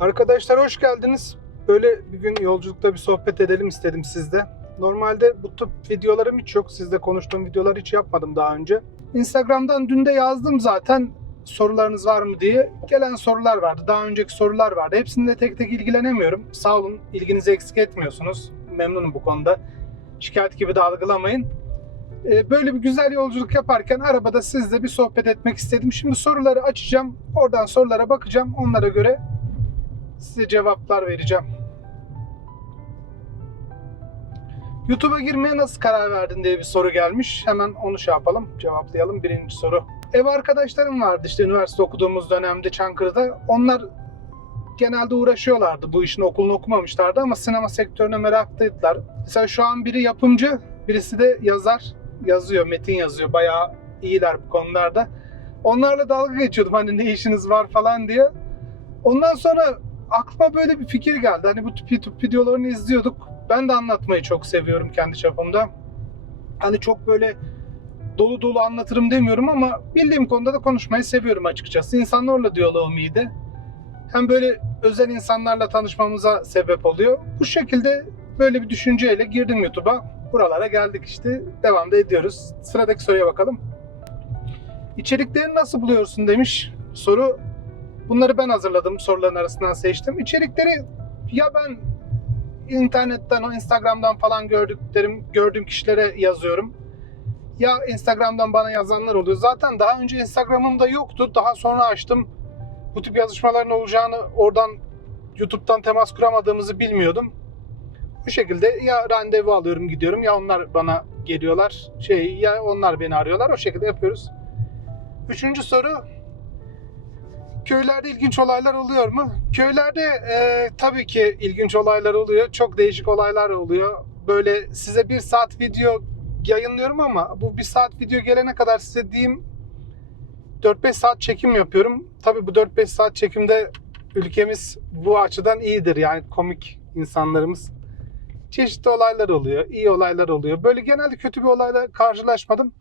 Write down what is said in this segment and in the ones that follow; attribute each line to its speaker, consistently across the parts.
Speaker 1: Arkadaşlar hoş geldiniz. Böyle bir gün yolculukta bir sohbet edelim istedim sizde. Normalde bu tip videolarım hiç yok. Sizle konuştuğum videolar hiç yapmadım daha önce. Instagram'dan dün de yazdım zaten sorularınız var mı diye. Gelen sorular vardı. Daha önceki sorular vardı. Hepsinde tek tek ilgilenemiyorum. Sağ olun ilginizi eksik etmiyorsunuz. Memnunum bu konuda. Şikayet gibi de algılamayın. Ee, Böyle bir güzel yolculuk yaparken arabada sizle bir sohbet etmek istedim. Şimdi soruları açacağım. Oradan sorulara bakacağım. Onlara göre size cevaplar vereceğim. YouTube'a girmeye nasıl karar verdin diye bir soru gelmiş. Hemen onu şey yapalım, cevaplayalım. Birinci soru. Ev arkadaşlarım vardı işte üniversite okuduğumuz dönemde Çankırı'da. Onlar genelde uğraşıyorlardı. Bu işin okulunu okumamışlardı ama sinema sektörüne meraklıydılar. Mesela şu an biri yapımcı, birisi de yazar. Yazıyor, metin yazıyor. Bayağı iyiler bu konularda. Onlarla dalga geçiyordum hani ne işiniz var falan diye. Ondan sonra aklıma böyle bir fikir geldi. Hani bu YouTube videolarını izliyorduk. Ben de anlatmayı çok seviyorum kendi çapımda. Hani çok böyle dolu dolu anlatırım demiyorum ama bildiğim konuda da konuşmayı seviyorum açıkçası. İnsanlarla diyaloğum iyiydi. Hem böyle özel insanlarla tanışmamıza sebep oluyor. Bu şekilde böyle bir düşünceyle girdim YouTube'a. Buralara geldik işte. Devam da ediyoruz. Sıradaki soruya bakalım. İçeriklerini nasıl buluyorsun demiş. Soru Bunları ben hazırladım. Soruların arasından seçtim. İçerikleri ya ben internetten, Instagram'dan falan gördüklerim, gördüğüm kişilere yazıyorum. Ya Instagram'dan bana yazanlar oluyor. Zaten daha önce Instagram'ımda yoktu. Daha sonra açtım. Bu tip yazışmaların olacağını oradan YouTube'dan temas kuramadığımızı bilmiyordum. Bu şekilde ya randevu alıyorum gidiyorum ya onlar bana geliyorlar. Şey ya onlar beni arıyorlar. O şekilde yapıyoruz. Üçüncü soru Köylerde ilginç olaylar oluyor mu? Köylerde e, tabii ki ilginç olaylar oluyor. Çok değişik olaylar oluyor. Böyle size bir saat video yayınlıyorum ama bu bir saat video gelene kadar size diyeyim 4-5 saat çekim yapıyorum. Tabii bu 4-5 saat çekimde ülkemiz bu açıdan iyidir. Yani komik insanlarımız. Çeşitli olaylar oluyor. iyi olaylar oluyor. Böyle genelde kötü bir olayla karşılaşmadım.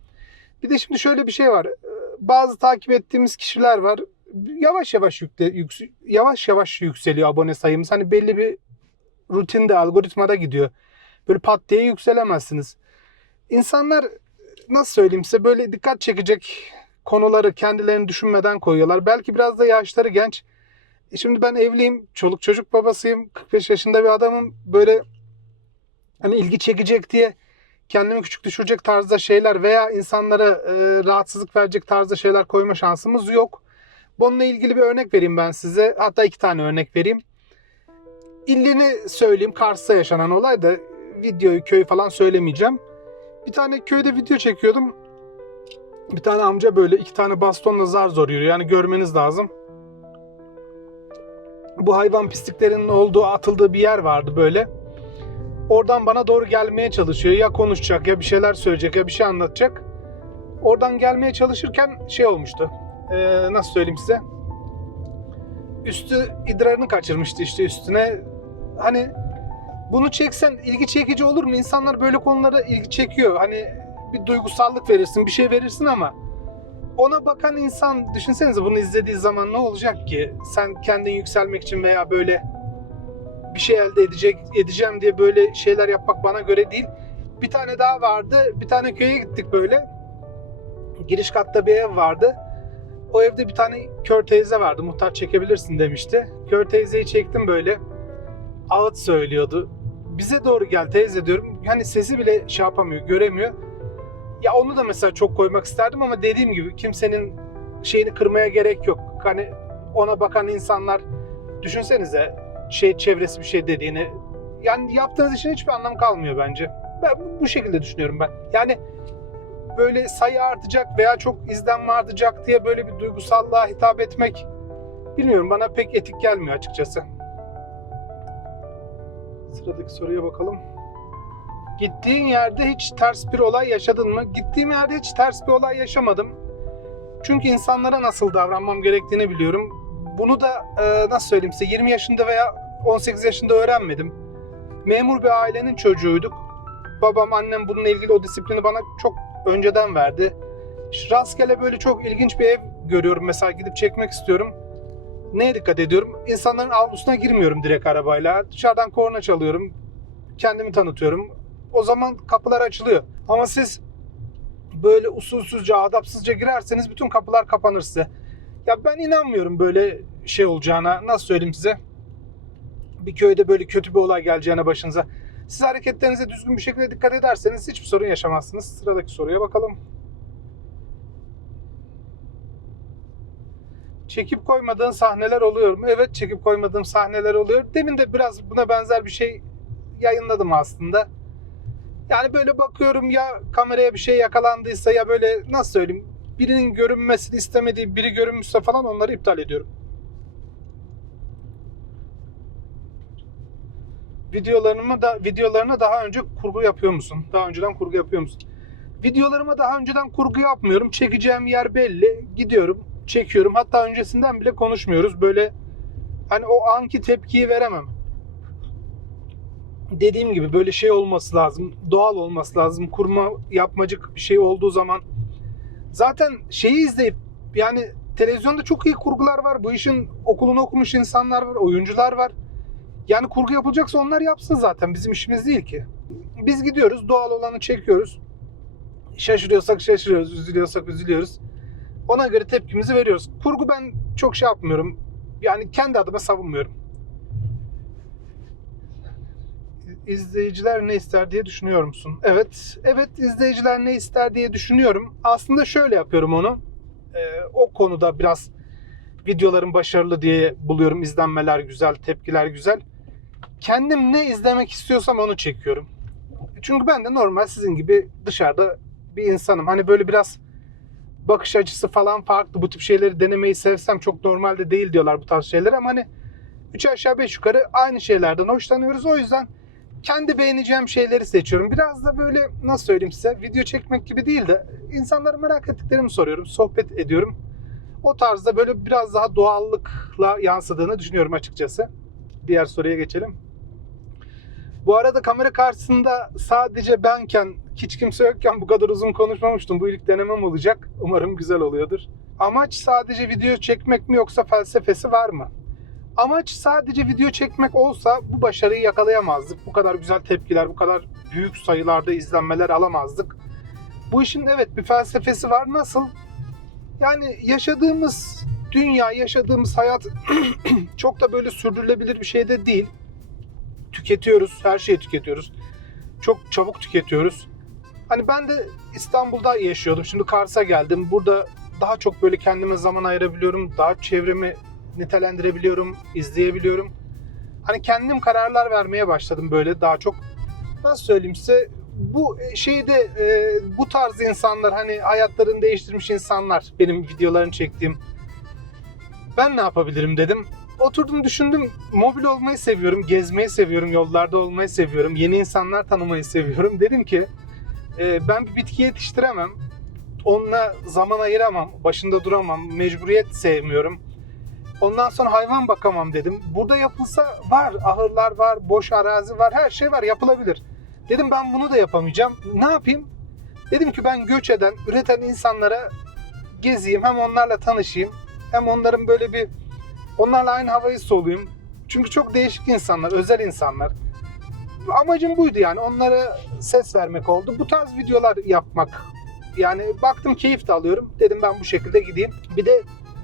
Speaker 1: Bir de şimdi şöyle bir şey var. Bazı takip ettiğimiz kişiler var yavaş yavaş yükle, yüks, yavaş yavaş yükseliyor abone sayımız. Hani belli bir rutinde, algoritmada gidiyor. Böyle pat diye yükselemezsiniz. İnsanlar nasıl söyleyeyim size böyle dikkat çekecek konuları kendilerini düşünmeden koyuyorlar. Belki biraz da yaşları genç. E şimdi ben evliyim, çoluk çocuk babasıyım, 45 yaşında bir adamım. Böyle hani ilgi çekecek diye kendimi küçük düşürecek tarzda şeyler veya insanlara e, rahatsızlık verecek tarzda şeyler koyma şansımız yok. Bununla ilgili bir örnek vereyim ben size. Hatta iki tane örnek vereyim. İllini söyleyeyim. Kars'ta yaşanan olay da videoyu, köyü falan söylemeyeceğim. Bir tane köyde video çekiyordum. Bir tane amca böyle iki tane bastonla zar zor yürüyor. Yani görmeniz lazım. Bu hayvan pisliklerinin olduğu, atıldığı bir yer vardı böyle. Oradan bana doğru gelmeye çalışıyor. Ya konuşacak, ya bir şeyler söyleyecek, ya bir şey anlatacak. Oradan gelmeye çalışırken şey olmuştu e, nasıl söyleyeyim size üstü idrarını kaçırmıştı işte üstüne hani bunu çeksen ilgi çekici olur mu? İnsanlar böyle konulara ilgi çekiyor. Hani bir duygusallık verirsin, bir şey verirsin ama ona bakan insan düşünsenize bunu izlediği zaman ne olacak ki? Sen kendin yükselmek için veya böyle bir şey elde edecek edeceğim diye böyle şeyler yapmak bana göre değil. Bir tane daha vardı. Bir tane köye gittik böyle. Giriş katta bir ev vardı. O evde bir tane kör teyze vardı. Muhtar çekebilirsin demişti. Kör teyzeyi çektim böyle. Ağıt söylüyordu. Bize doğru gel teyze diyorum. Hani sesi bile şey yapamıyor, göremiyor. Ya onu da mesela çok koymak isterdim ama dediğim gibi kimsenin şeyini kırmaya gerek yok. Hani ona bakan insanlar düşünsenize şey çevresi bir şey dediğini yani yaptığınız işin hiçbir anlamı kalmıyor bence. Ben bu şekilde düşünüyorum ben. Yani böyle sayı artacak veya çok izlenme artacak diye böyle bir duygusallığa hitap etmek bilmiyorum bana pek etik gelmiyor açıkçası. Sıradaki soruya bakalım. Gittiğin yerde hiç ters bir olay yaşadın mı? Gittiğim yerde hiç ters bir olay yaşamadım. Çünkü insanlara nasıl davranmam gerektiğini biliyorum. Bunu da e, nasıl söyleyeyim size 20 yaşında veya 18 yaşında öğrenmedim. Memur bir ailenin çocuğuyduk. Babam, annem bununla ilgili o disiplini bana çok önceden verdi. Rastgele böyle çok ilginç bir ev görüyorum mesela gidip çekmek istiyorum. Neye dikkat ediyorum? İnsanların avlusuna girmiyorum direkt arabayla. Dışarıdan korna çalıyorum. Kendimi tanıtıyorum. O zaman kapılar açılıyor. Ama siz böyle usulsüzce, adapsızca girerseniz bütün kapılar kapanır size. Ya ben inanmıyorum böyle şey olacağına. Nasıl söyleyeyim size? Bir köyde böyle kötü bir olay geleceğine başınıza. Siz hareketlerinize düzgün bir şekilde dikkat ederseniz hiçbir sorun yaşamazsınız. Sıradaki soruya bakalım. Çekip koymadığın sahneler oluyor mu? Evet çekip koymadığım sahneler oluyor. Demin de biraz buna benzer bir şey yayınladım aslında. Yani böyle bakıyorum ya kameraya bir şey yakalandıysa ya böyle nasıl söyleyeyim birinin görünmesini istemediği biri görünmüşse falan onları iptal ediyorum. Videolarıma da videolarına daha önce kurgu yapıyor musun? Daha önceden kurgu yapıyor musun? Videolarıma daha önceden kurgu yapmıyorum. Çekeceğim yer belli. Gidiyorum, çekiyorum. Hatta öncesinden bile konuşmuyoruz. Böyle hani o anki tepkiyi veremem. Dediğim gibi böyle şey olması lazım. Doğal olması lazım. Kurma yapmacık bir şey olduğu zaman zaten şeyi izleyip yani televizyonda çok iyi kurgular var. Bu işin okulunu okumuş insanlar var, oyuncular var. Yani kurgu yapılacaksa onlar yapsın zaten. Bizim işimiz değil ki. Biz gidiyoruz, doğal olanı çekiyoruz. Şaşırıyorsak şaşırıyoruz, üzülüyorsak üzülüyoruz. Ona göre tepkimizi veriyoruz. Kurgu ben çok şey yapmıyorum. Yani kendi adıma savunmuyorum. İzleyiciler ne ister diye düşünüyor musun? Evet, evet izleyiciler ne ister diye düşünüyorum. Aslında şöyle yapıyorum onu. Ee, o konuda biraz videolarım başarılı diye buluyorum. İzlenmeler güzel, tepkiler güzel. Kendim ne izlemek istiyorsam onu çekiyorum. Çünkü ben de normal sizin gibi dışarıda bir insanım. Hani böyle biraz bakış açısı falan farklı. Bu tip şeyleri denemeyi sevsem çok normalde değil diyorlar bu tarz şeyler ama hani 3 aşağı 5 yukarı aynı şeylerden hoşlanıyoruz. O yüzden kendi beğeneceğim şeyleri seçiyorum. Biraz da böyle nasıl söyleyeyim size video çekmek gibi değil de insanların merak ettiklerimi soruyorum, sohbet ediyorum. O tarzda böyle biraz daha doğallıkla yansıdığını düşünüyorum açıkçası. Diğer soruya geçelim. Bu arada kamera karşısında sadece benken, hiç kimse yokken bu kadar uzun konuşmamıştım. Bu ilk denemem olacak. Umarım güzel oluyordur. Amaç sadece video çekmek mi yoksa felsefesi var mı? Amaç sadece video çekmek olsa bu başarıyı yakalayamazdık. Bu kadar güzel tepkiler, bu kadar büyük sayılarda izlenmeler alamazdık. Bu işin evet bir felsefesi var. Nasıl? Yani yaşadığımız dünya, yaşadığımız hayat çok da böyle sürdürülebilir bir şey de değil. Tüketiyoruz, her şeyi tüketiyoruz. Çok çabuk tüketiyoruz. Hani ben de İstanbul'da yaşıyordum. Şimdi Kars'a geldim. Burada daha çok böyle kendime zaman ayırabiliyorum. Daha çevremi nitelendirebiliyorum, izleyebiliyorum. Hani kendim kararlar vermeye başladım böyle daha çok. Nasıl söyleyeyim size? Bu şeyde e, bu tarz insanlar hani hayatlarını değiştirmiş insanlar benim videolarını çektiğim. Ben ne yapabilirim dedim. Oturdum düşündüm. Mobil olmayı seviyorum, gezmeyi seviyorum, yollarda olmayı seviyorum, yeni insanlar tanımayı seviyorum. Dedim ki e, ben bir bitki yetiştiremem. Onunla zaman ayıramam, başında duramam, mecburiyet sevmiyorum. Ondan sonra hayvan bakamam dedim. Burada yapılsa var, ahırlar var, boş arazi var, her şey var, yapılabilir. Dedim ben bunu da yapamayacağım. Ne yapayım? Dedim ki ben göç eden, üreten insanlara gezeyim, hem onlarla tanışayım, hem onların böyle bir onlarla aynı havayı soluyum. Çünkü çok değişik insanlar, özel insanlar. Amacım buydu yani onlara ses vermek oldu. Bu tarz videolar yapmak. Yani baktım keyif de alıyorum. Dedim ben bu şekilde gideyim. Bir de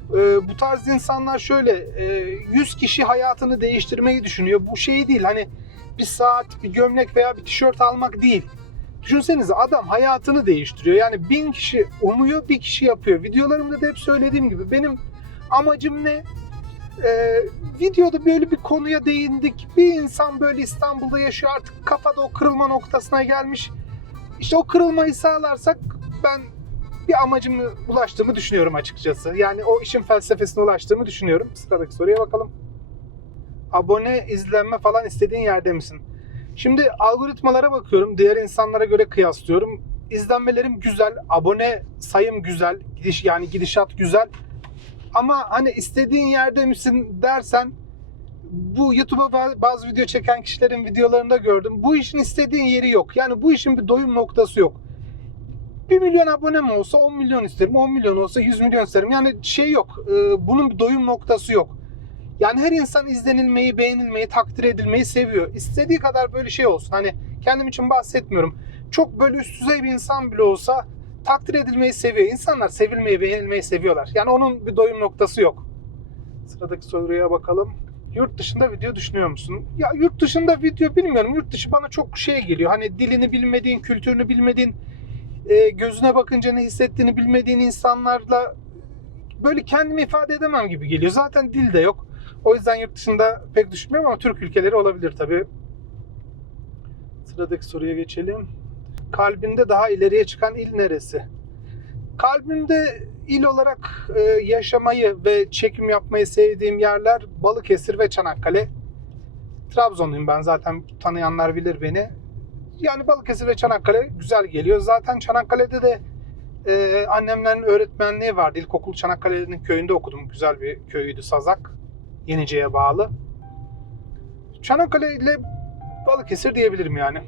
Speaker 1: e, bu tarz insanlar şöyle e, 100 kişi hayatını değiştirmeyi düşünüyor. Bu şey değil hani bir saat, bir gömlek veya bir tişört almak değil. Düşünsenize adam hayatını değiştiriyor. Yani bin kişi umuyor, bir kişi yapıyor. Videolarımda da hep söylediğim gibi benim amacım ne? Ee, videoda böyle bir konuya değindik. Bir insan böyle İstanbul'da yaşıyor artık kafada o kırılma noktasına gelmiş. İşte o kırılmayı sağlarsak ben bir amacımı ulaştığımı düşünüyorum açıkçası. Yani o işin felsefesine ulaştığımı düşünüyorum. Sıradaki soruya bakalım. Abone, izlenme falan istediğin yerde misin? Şimdi algoritmalara bakıyorum. Diğer insanlara göre kıyaslıyorum. İzlenmelerim güzel, abone sayım güzel, gidiş yani gidişat güzel. Ama hani istediğin yerde misin dersen bu YouTube'a bazı video çeken kişilerin videolarında gördüm. Bu işin istediğin yeri yok. Yani bu işin bir doyum noktası yok. 1 milyon abonem olsa 10 milyon isterim. 10 milyon olsa 100 milyon isterim. Yani şey yok. e, Bunun bir doyum noktası yok. Yani her insan izlenilmeyi, beğenilmeyi, takdir edilmeyi seviyor. İstediği kadar böyle şey olsun. Hani kendim için bahsetmiyorum. Çok böyle üst düzey bir insan bile olsa takdir edilmeyi seviyor. İnsanlar sevilmeyi, beğenilmeyi seviyorlar. Yani onun bir doyum noktası yok. Sıradaki soruya bakalım. Yurt dışında video düşünüyor musun? Ya yurt dışında video bilmiyorum. Yurt dışı bana çok şey geliyor. Hani dilini bilmediğin, kültürünü bilmediğin, e, gözüne bakınca ne hissettiğini bilmediğin insanlarla böyle kendimi ifade edemem gibi geliyor. Zaten dil de yok. O yüzden yurt dışında pek düşünmüyorum ama Türk ülkeleri olabilir tabii. Sıradaki soruya geçelim. Kalbinde daha ileriye çıkan il neresi? Kalbimde il olarak e, yaşamayı ve çekim yapmayı sevdiğim yerler Balıkesir ve Çanakkale. Trabzonluyum ben zaten tanıyanlar bilir beni. Yani Balıkesir ve Çanakkale güzel geliyor. Zaten Çanakkale'de de e, annemlerin öğretmenliği vardı. İlkokul Çanakkale'nin köyünde okudum. Güzel bir köyüydü Sazak. Yenice'ye bağlı. Çanakkale ile Balıkesir diyebilirim yani.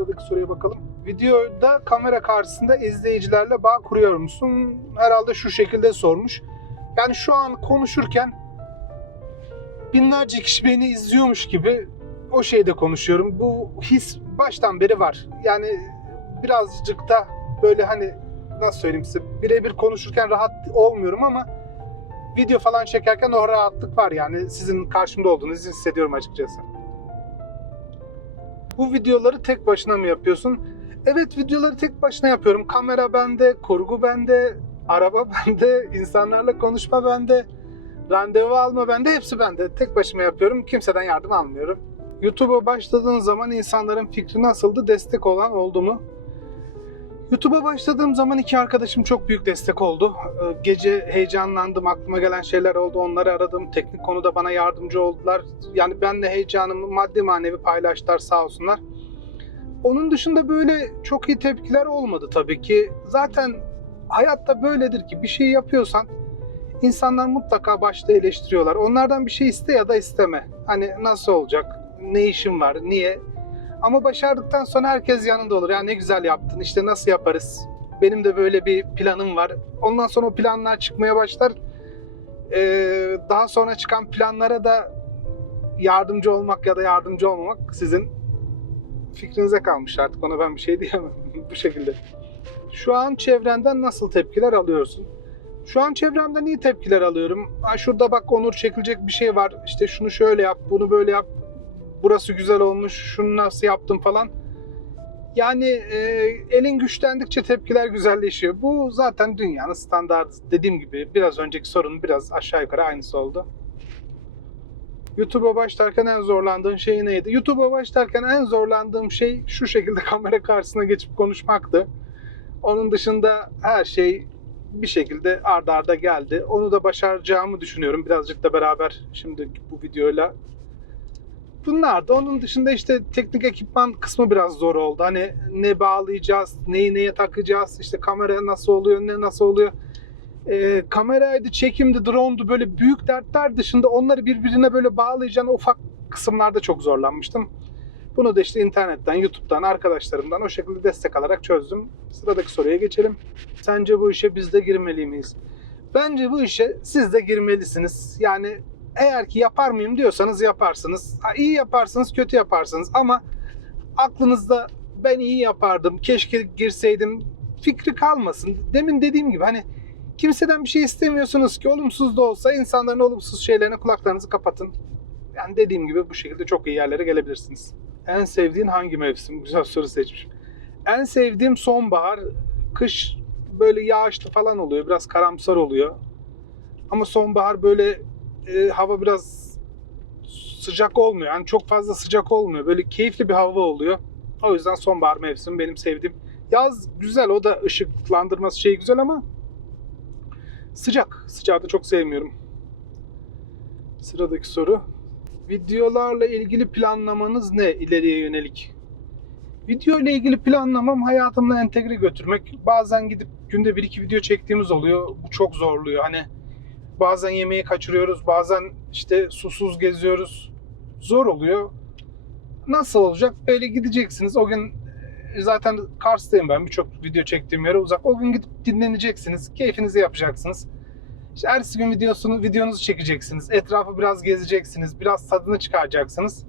Speaker 1: Sıradaki soruya bakalım. Videoda kamera karşısında izleyicilerle bağ kuruyor musun? Herhalde şu şekilde sormuş. Yani şu an konuşurken binlerce kişi beni izliyormuş gibi o şeyde konuşuyorum. Bu his baştan beri var. Yani birazcık da böyle hani nasıl söyleyeyim size birebir konuşurken rahat olmuyorum ama video falan çekerken o rahatlık var yani sizin karşımda olduğunuzu hissediyorum açıkçası. Bu videoları tek başına mı yapıyorsun? Evet videoları tek başına yapıyorum. Kamera bende, kurgu bende, araba bende, insanlarla konuşma bende, randevu alma bende, hepsi bende. Tek başıma yapıyorum. Kimseden yardım almıyorum. YouTube'a başladığın zaman insanların fikri nasıldı? Destek olan oldu mu? YouTube'a başladığım zaman iki arkadaşım çok büyük destek oldu. Ee, Gece heyecanlandım, aklıma gelen şeyler oldu. Onları aradım. Teknik konuda bana yardımcı oldular. Yani ben de heyecanımı maddi manevi paylaştılar sağ olsunlar. Onun dışında böyle çok iyi tepkiler olmadı tabii ki. Zaten hayatta böyledir ki bir şey yapıyorsan insanlar mutlaka başta eleştiriyorlar. Onlardan bir şey iste ya da isteme. Hani nasıl olacak? Ne işin var? Niye? Ama başardıktan sonra herkes yanında olur. Ya ne güzel yaptın. İşte nasıl yaparız? Benim de böyle bir planım var. Ondan sonra o planlar çıkmaya başlar. Ee, daha sonra çıkan planlara da yardımcı olmak ya da yardımcı olmamak sizin fikrinize kalmış artık. Ona ben bir şey diyemem bu şekilde. Şu an çevrenden nasıl tepkiler alıyorsun? Şu an çevremden iyi tepkiler alıyorum. Ha şurada bak Onur çekilecek bir şey var. İşte şunu şöyle yap, bunu böyle yap. Burası güzel olmuş, şunu nasıl yaptım falan. Yani e, elin güçlendikçe tepkiler güzelleşiyor. Bu zaten dünyanın standartı. Dediğim gibi biraz önceki sorunun biraz aşağı yukarı aynısı oldu. YouTube'a başlarken en zorlandığın şey neydi? YouTube'a başlarken en zorlandığım şey şu şekilde kamera karşısına geçip konuşmaktı. Onun dışında her şey bir şekilde ardarda arda geldi. Onu da başaracağımı düşünüyorum. Birazcık da beraber şimdi bu videoyla. Bunlar da onun dışında işte teknik ekipman kısmı biraz zor oldu. Hani ne bağlayacağız, neyi neye takacağız, işte kamera nasıl oluyor, ne nasıl oluyor. Ee, kameraydı, çekimdi, drone'du böyle büyük dertler dışında onları birbirine böyle bağlayacağın ufak kısımlarda çok zorlanmıştım. Bunu da işte internetten, YouTube'dan, arkadaşlarımdan o şekilde destek alarak çözdüm. Sıradaki soruya geçelim. Sence bu işe biz de girmeli miyiz? Bence bu işe siz de girmelisiniz. Yani eğer ki yapar mıyım diyorsanız yaparsınız. Ha, iyi yaparsınız, kötü yaparsınız ama aklınızda ben iyi yapardım, keşke girseydim fikri kalmasın. Demin dediğim gibi hani kimseden bir şey istemiyorsunuz ki olumsuz da olsa insanların olumsuz şeylerine kulaklarınızı kapatın. Yani dediğim gibi bu şekilde çok iyi yerlere gelebilirsiniz. En sevdiğin hangi mevsim? Güzel soru seçmişim. En sevdiğim sonbahar. Kış böyle yağışlı falan oluyor. Biraz karamsar oluyor. Ama sonbahar böyle e, hava biraz sıcak olmuyor. Yani çok fazla sıcak olmuyor. Böyle keyifli bir hava oluyor. O yüzden sonbahar mevsimi benim sevdiğim. Yaz güzel o da ışıklandırması şey güzel ama sıcak. Sıcağı da çok sevmiyorum. Sıradaki soru. Videolarla ilgili planlamanız ne ileriye yönelik? Video ile ilgili planlamam hayatımla entegre götürmek. Bazen gidip günde bir iki video çektiğimiz oluyor. Bu çok zorluyor. Hani bazen yemeği kaçırıyoruz, bazen işte susuz geziyoruz. Zor oluyor. Nasıl olacak? Böyle gideceksiniz. O gün e, zaten Kars'tayım ben. Birçok video çektiğim yere uzak. O gün gidip dinleneceksiniz. Keyfinizi yapacaksınız. İşte ertesi gün videosunu, videonuzu çekeceksiniz. Etrafı biraz gezeceksiniz. Biraz tadını çıkaracaksınız.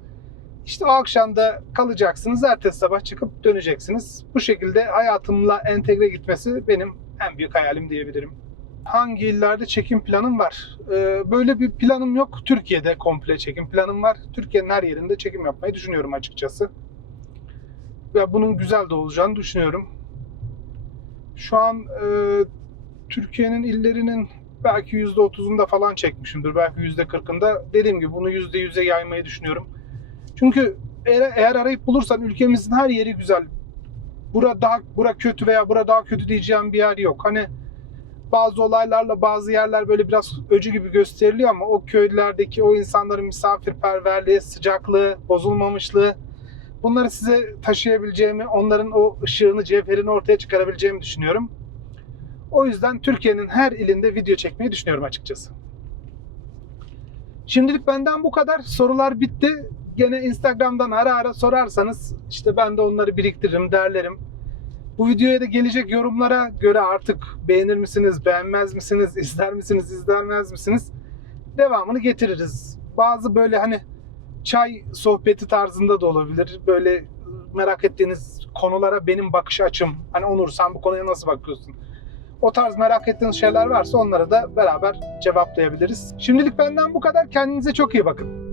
Speaker 1: İşte o akşam da kalacaksınız. Ertesi sabah çıkıp döneceksiniz. Bu şekilde hayatımla entegre gitmesi benim en büyük hayalim diyebilirim. Hangi illerde çekim planım var? Ee, böyle bir planım yok. Türkiye'de komple çekim planım var. Türkiye'nin her yerinde çekim yapmayı düşünüyorum açıkçası. Ve bunun güzel de olacağını düşünüyorum. Şu an e, Türkiye'nin illerinin belki %30'unda falan çekmişimdir. Belki %40'ında. Dediğim gibi bunu %100'e yaymayı düşünüyorum. Çünkü eğer, eğer arayıp bulursan ülkemizin her yeri güzel. Bura daha bura kötü veya bura daha kötü diyeceğim bir yer yok. Hani bazı olaylarla bazı yerler böyle biraz öcü gibi gösteriliyor ama o köylerdeki o insanların misafirperverliği, sıcaklığı, bozulmamışlığı bunları size taşıyabileceğimi, onların o ışığını, cevherini ortaya çıkarabileceğimi düşünüyorum. O yüzden Türkiye'nin her ilinde video çekmeyi düşünüyorum açıkçası. Şimdilik benden bu kadar. Sorular bitti. Gene Instagram'dan ara ara sorarsanız işte ben de onları biriktiririm, derlerim. Bu videoya da gelecek yorumlara göre artık beğenir misiniz, beğenmez misiniz, izler misiniz, izlemez misiniz? Devamını getiririz. Bazı böyle hani çay sohbeti tarzında da olabilir. Böyle merak ettiğiniz konulara benim bakış açım. Hani Onur sen bu konuya nasıl bakıyorsun? O tarz merak ettiğiniz şeyler varsa onları da beraber cevaplayabiliriz. Şimdilik benden bu kadar. Kendinize çok iyi bakın.